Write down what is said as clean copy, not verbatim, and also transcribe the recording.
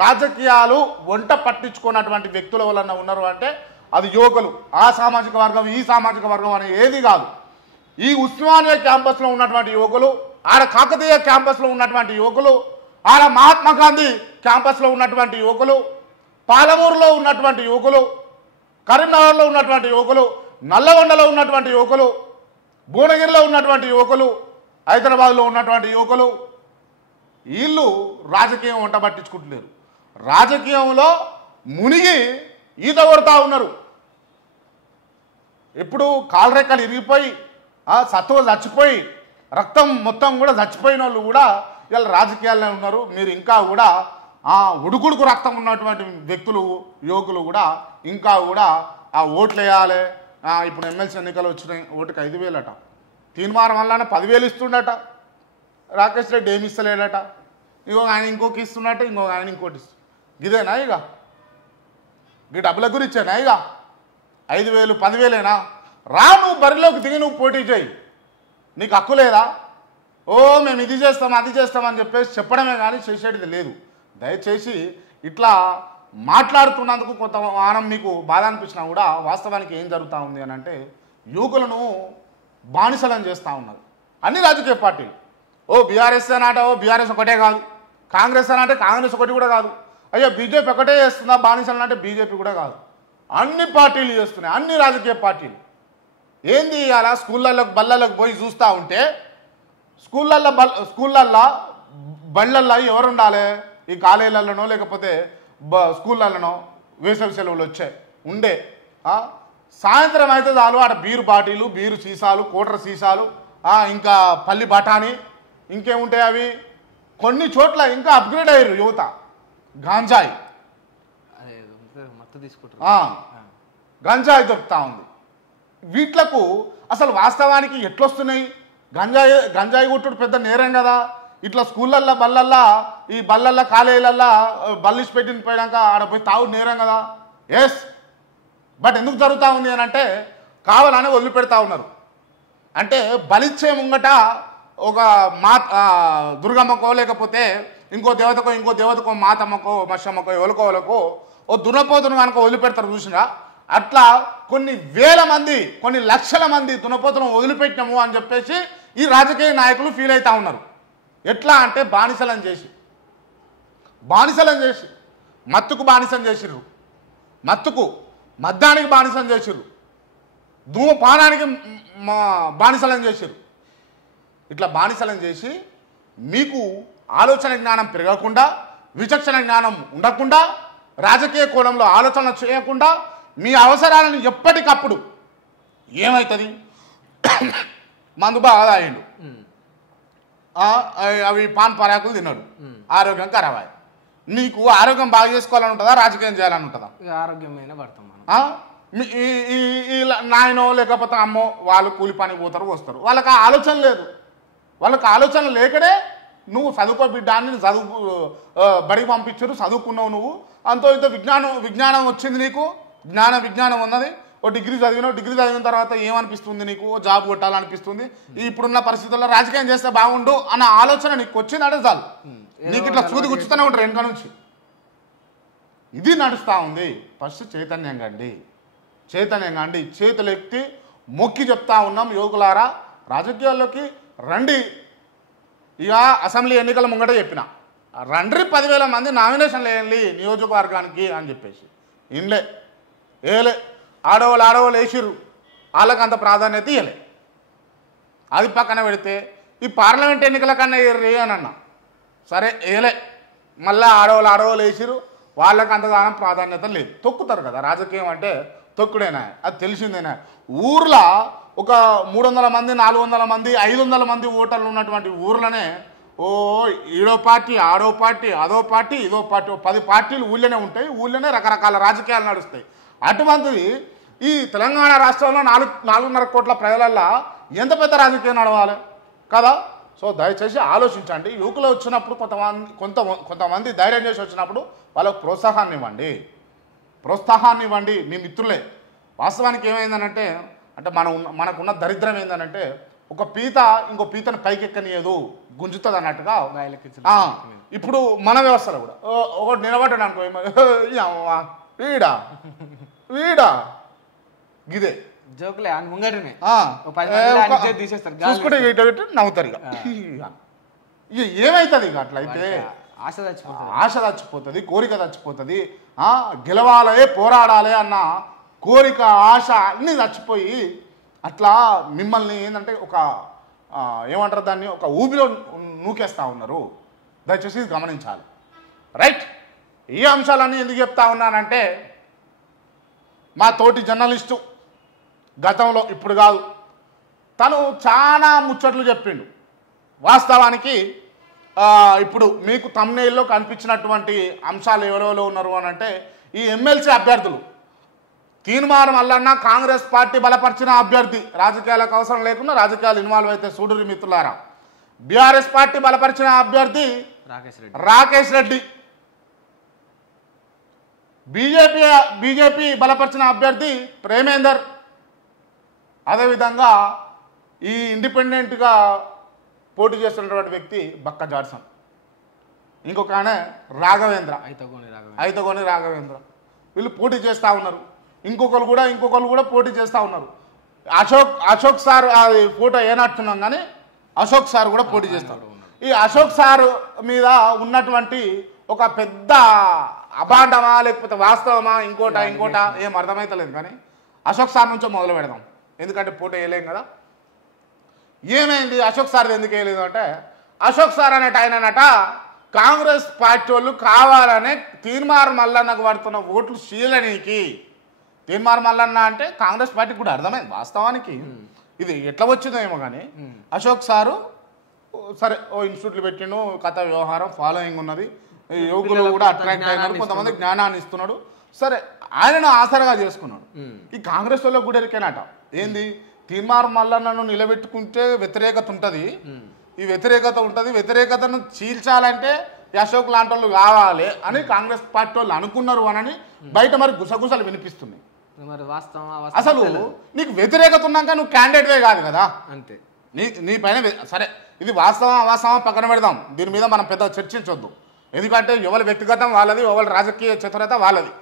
రాజకీయాలు వంట పట్టించుకున్నటువంటి వ్యక్తుల వలన ఉన్నారు అంటే అది యువకులు. ఆ సామాజిక వర్గం ఈ సామాజిక వర్గం అనే ఏది కాదు. ఈ ఉస్మానియా క్యాంపస్లో ఉన్నటువంటి యువకులు, ఆడ కాకతీయ క్యాంపస్లో ఉన్నటువంటి యువకులు, ఆడ మహాత్మా గాంధీ క్యాంపస్లో ఉన్నటువంటి యువకులు, పాలమూరులో ఉన్నటువంటి యువకులు, కరీంనగర్లో ఉన్నటువంటి యువకులు, నల్లగొండలో ఉన్నటువంటి యువకులు, భువనగిరిలో ఉన్నటువంటి యువకులు, హైదరాబాద్లో ఉన్నటువంటి యువకులు, వీళ్ళు రాజకీయం వంట పట్టించుకుంటున్నారు. రాజకీయంలో మునిగి ఈత కొడతా ఉన్నారు. ఇప్పుడు కాలరెక్కలు ఇరిగిపోయి సత్వ చచ్చిపోయి రక్తం మొత్తం కూడా చచ్చిపోయిన వాళ్ళు కూడా వీళ్ళు రాజకీయాల్లో ఉన్నారు. మీరు ఇంకా కూడా ఉడుకుడుకు రక్తం ఉన్నటువంటి వ్యక్తులు యువకులు కూడా ఇంకా కూడా ఆ ఓట్లు వేయాలి. ఇప్పుడు ఎమ్మెల్సీ ఎన్నికలు వచ్చినాయి, ఓటుకి 5,000 అట. తీర్మానం వల్ల 10,000 ఇస్తుండట. రాకేష్ రెడ్డి ఏమి ఇస్తలేడట. ఇంకొక ఆయన ఇంకొక ఇస్తున్నట్టు, ఇంకొక ఆయన ఇంకోటి ఇస్తుంది. ఇదేనా ఇక ఈ డబ్బుల గురించేనా ఇక 5,000 10,000ఏనా? రా, నువ్వు బరిలోకి దిగి నువ్వు పోటీ చేయి. నీకు హక్కు లేదా? మేము ఇది చేస్తాం అది చేస్తామని చెప్పేసి చెప్పడమే కానీ చేసేది లేదు. దయచేసి ఇట్లా మాట్లాడుతున్నందుకు కొంత వానం మీకు బాధ అనిపించినా కూడా వాస్తవానికి ఏం జరుగుతూ ఉంది అని అంటే యువకులను బానిసలను చేస్తూ ఉన్నారు అన్ని రాజకీయ పార్టీలు. బీఆర్ఎస్ అనాట, బీఆర్ఎస్ ఒకటే కాదు, కాంగ్రెస్ అనంటే కాంగ్రెస్ ఒకటి కూడా కాదు, అయ్యో బీజేపీ ఒకటే చేస్తుందా బానిసలు అంటే బీజేపీ కూడా కాదు, అన్ని పార్టీలు చేస్తున్నాయి, అన్ని రాజకీయ పార్టీలు. ఏంది అలా స్కూళ్ళల్లోకి బళ్ళల్లోకి పోయి చూస్తూ ఉంటే స్కూళ్ళల్లో బళ్ళల్లో ఎవరు ఉండాలి? ఈ కాలేజీలలోనో లేకపోతే స్కూళ్ళలోనో వేసవి సెలవులు వచ్చాయి ఉండే. సాయంత్రం అయితే చాలు ఆడ బీరు బాటిలు, బీరు సీసాలు, కోటర్ సీసాలు, ఇంకా పల్లి బఠానీ, ఇంకేముంటాయి అవి. కొన్ని చోట్ల ఇంకా అప్గ్రేడ్ అయ్యారు యువత. గంజాయి గంజాయి దొరుకుతా ఉంది. వీట్లకు అసలు వాస్తవానికి ఎట్లొస్తున్నాయి? గంజాయి కొట్టుడు పెద్ద నేరం కదా. ఇట్లా స్కూళ్ళల్లో బళ్ళల్లో ఈ బళ్ళల్లో కాలేజీలల్లో బల్లిసి పెట్టిన పోయాక ఆడ పోయి తాగుడు నేరం కదా. ఎస్, బట్ ఎందుకు జరుగుతూ ఉంది అని అంటే కావాలని వదిలిపెడతా ఉన్నారు. అంటే బలిచ్చే ముంగట ఒక దుర్గమ్మకో లేకపోతే ఇంకో దేవతకో మాతమ్మకో మషమ్మకో ఎవరికో ఓ దున్నపోతును కనుక వదిలిపెడతారు చూసినా, అట్లా కొన్ని వేల మంది కొన్ని లక్షల మంది దున్నపోతును వదిలిపెట్టినాము అని చెప్పేసి ఈ రాజకీయ నాయకులు ఫీల్ అవుతూ ఉన్నారు. ఎట్లా అంటే బానిసలను చేసి మత్తుకు బానిసం చేసిర్రు, మద్యానికి బానిసం చేసిర్రు, ధూమపానానికి బానిసలను చేసిర్రు. ఇట్లా బానిసలను చేసి మీకు ఆలోచన జ్ఞానం పెరగకుండా, విచక్షణ జ్ఞానం ఉండకుండా, రాజకీయ కోణంలో ఆలోచన చేయకుండా మీ అవసరాలను ఎప్పటికప్పుడు ఏమవుతుంది? మందు బాగా తాగిండు, అవి పాన్ పరాకులు తిన్నాడు, ఆరోగ్యం ఖరాబ్ అయ్యి. నీకు ఆరోగ్యం బాగా చేసుకోవాలని ఉంటుందా, రాజకీయం చేయాలని ఉంటుందా? ఆరోగ్యమైన పడతాం మనం. నాయనో లేకపోతే అమ్మో వాళ్ళు కూలి పని పోతారు వస్తారు, వాళ్ళకి ఆ ఆలోచన లేదు. వాళ్ళకి ఆలోచన లేకనే నువ్వు చదువుకో బిడ్డాన్ని బడికి పంపించారు, చదువుకున్నావు, నువ్వు అంతో ఇంత విజ్ఞానం వచ్చింది, నీకు విజ్ఞానం ఉన్నది. ఓ డిగ్రీ చదివిన తర్వాత ఏమనిపిస్తుంది? నీకు జాబ్ కొట్టాలనిపిస్తుంది. ఇప్పుడున్న పరిస్థితుల్లో రాజకీయం చేస్తే బాగుండు అన్న ఆలోచన నీకు వచ్చిందంటే చాలు, నీకు ఇట్లా సూది గుచ్చుతూనే ఉంటారు వెనక నుంచి. ఇది నడుస్తూ ఉంది. ఫస్ట్ చైతన్యంగా అండి, చేతులు ఎత్తి మొక్కి చెప్తా ఉన్నాం, యువకులారా రాజకీయాల్లోకి రండి. ఇక అసెంబ్లీ ఎన్నికల ముంగట చెప్పిన రండి, 10,000 మంది నామినేషన్లు వేయండి నియోజకవర్గానికి అని చెప్పేసి ఏలే ఆడవాళ్ళు వేసిర్రు, వాళ్ళకి అంత ప్రాధాన్యత ఇవ్వలే. అది పక్కన పెడితే ఈ పార్లమెంట్ ఎన్నికల కన్నా వేయర్రి అని అన్నా, సరే ఏలే, మళ్ళీ ఆడవాళ్ళు వేసిర్రు, వాళ్ళకి అంతగానం ప్రాధాన్యత లేదు. తొక్కుతారు కదా, రాజకీయం అంటే తొక్కుడేనా, అది తెలిసిందేనా. ఊర్లో ఒక 300 మంది 400 మంది 500 మంది ఓటర్లు ఉన్నటువంటి ఊర్లోనే ఈడో పార్టీ ఆడో పార్టీ అదో పార్టీ ఇదో పార్టీ 10 పార్టీలు ఊళ్ళోనే ఉంటాయి. ఊళ్ళోనే రకరకాల రాజకీయాలు నడుస్తాయి. అటువంటిది ఈ తెలంగాణ రాష్ట్రంలో 4.5 కోట్ల ప్రజలల్లో ఎంత పెద్ద రాజకీయం నడవాలి కదా. సో దయచేసి ఆలోచించండి. యువకులు వచ్చినప్పుడు కొంతమంది ధైర్యం చేసి వచ్చినప్పుడు వాళ్ళకు ప్రోత్సాహాన్ని ఇవ్వండి. మీ మిత్రులే. వాస్తవానికి ఏమైందనంటే మనకున్న దరిద్రం ఏంటంటే ఒక పీత ఇంకో పీతను పైకెక్కనియదు, గుంజుతుంది అన్నట్టుగా. ఇప్పుడు మన వ్యవస్థలో కూడా ఒకటి నిలబడ్డాడు అనుకో, వీడా వీడా గిదే జోకులే ముంగటనే చూసుకుంటే నవ్వుతారు. ఇక ఏమవుతుంది ఇక అట్లా అయితే? ఆశ చచ్చిపోతుంది, కోరిక చచ్చిపోతుంది. గెలవాలే పోరాడాలి అన్న కోరిక ఆశ అన్నీ చచ్చిపోయి అట్లా మిమ్మల్ని ఏంటంటే ఒక ఏమంటారు దాన్ని, ఒక ఊబిలో నూకేస్తూ ఉన్నారు. దయచేసి గమనించాలి. రైట్, ఈ అంశాలన్నీ ఎందుకు చెప్తా ఉన్నానంటే, మా తోటి జర్నలిస్టు గతంలో, ఇప్పుడు కాదు, తను చాలా ముచ్చట్లు చెప్పిండు. వాస్తవానికి ఇప్పుడు మీకు thumbnail-లో కనిపించినటువంటి అంశాలు ఎవరెవరో ఉన్నారు అని అంటే, ఈ ఎమ్మెల్సీ అభ్యర్థులు. తీన్మార్ మల్లన్న కాంగ్రెస్ పార్టీ బలపరిచిన అభ్యర్థి, రాజకీయాలకు అవసరం లేకుండా రాజకీయాలు ఇన్వాల్వ్ అయితే చూడురి మిత్రులారా. బీఆర్ఎస్ పార్టీ బలపరిచిన అభ్యర్థి రాకేష్ రెడ్డి, బీజేపీ బలపరిచిన అభ్యర్థి ప్రేమేందర్, అదేవిధంగా ఈ ఇండిపెండెంట్గా పోటీ చేస్తున్నటువంటి వ్యక్తి బక్క జాడ్సన్, ఇంకొక ఆయన రాఘవేంద్ర, ఐతగోని రాఘవేంద్ర. వీళ్ళు పోటీ చేస్తూ ఉన్నారు. ఇంకొకరు కూడా పోటీ చేస్తూ ఉన్నారు. అశోక్ సార్ అది ఫోటో ఏనట్టున్నాం కానీ అశోక్ సార్ కూడా పోటీ చేస్తారు. ఈ అశోక్ సార్ మీద ఉన్నటువంటి ఒక పెద్ద అభాండమా లేకపోతే వాస్తవమా ఇంకోట ఏం అర్థమైతలేదు. కానీ అశోక్ సార్ నుంచో మొదలు పెడదాం, ఎందుకంటే పోటీ వేయలేం కదా. ఏమైంది అశోక్ సార్ ఎందుకు వేయలేదు అంటే, అశోక్ సార్ అనేట ఆయనట కాంగ్రెస్ పార్టీ వాళ్ళు కావాలనే తీన్మార్ మల్లన్నకు పడుతున్న ఓట్లు శీలనీకి. తీన్మార్ మల్లన్న అంటే కాంగ్రెస్ పార్టీకి కూడా అర్థమైంది వాస్తవానికి, ఇది ఎట్లా వచ్చిందో ఏమో కానీ. అశోక్ సారు సరే ఓ ఇన్స్టిట్యూట్లు పెట్టిండు, కథ వ్యవహారం ఫాలోయింగ్ ఉన్నది, యువకులు కూడా అట్రాక్ట్ అయినారు, కొంతమంది జ్ఞానాన్ని ఇస్తున్నాడు. సరే ఆయనను ఆసరగా చేసుకున్నాడు. ఈ కాంగ్రెస్ వాళ్ళకి కూడా ఎరికేనట ఏంది, తీన్మార్ మల్లన్నను నిలబెట్టుకుంటే వ్యతిరేకత ఉంటుంది, ఈ వ్యతిరేకత ఉంటుంది, వ్యతిరేకతను చీల్చాలంటే అశోక్ లాంటి వాళ్ళు కావాలి అని కాంగ్రెస్ పార్టీ వాళ్ళు అనుకున్నారు అని బయట మరి గుసగుసలు వినిపిస్తున్నాయి. అసలు నీకు వ్యతిరేకత ఉన్నాక నువ్వు క్యాండిడేట్వే కాదు కదా. అంతే, నీ పైన సరే ఇది వాస్తవం అవాస్తవం పక్కన పెడదాం, దీని మీద మనం పెద్ద చర్చించొద్దు. ఎందుకంటే ఎవరి వ్యక్తిగతం వాళ్ళది, ఎవరి రాజకీయ చతురత వాళ్ళది.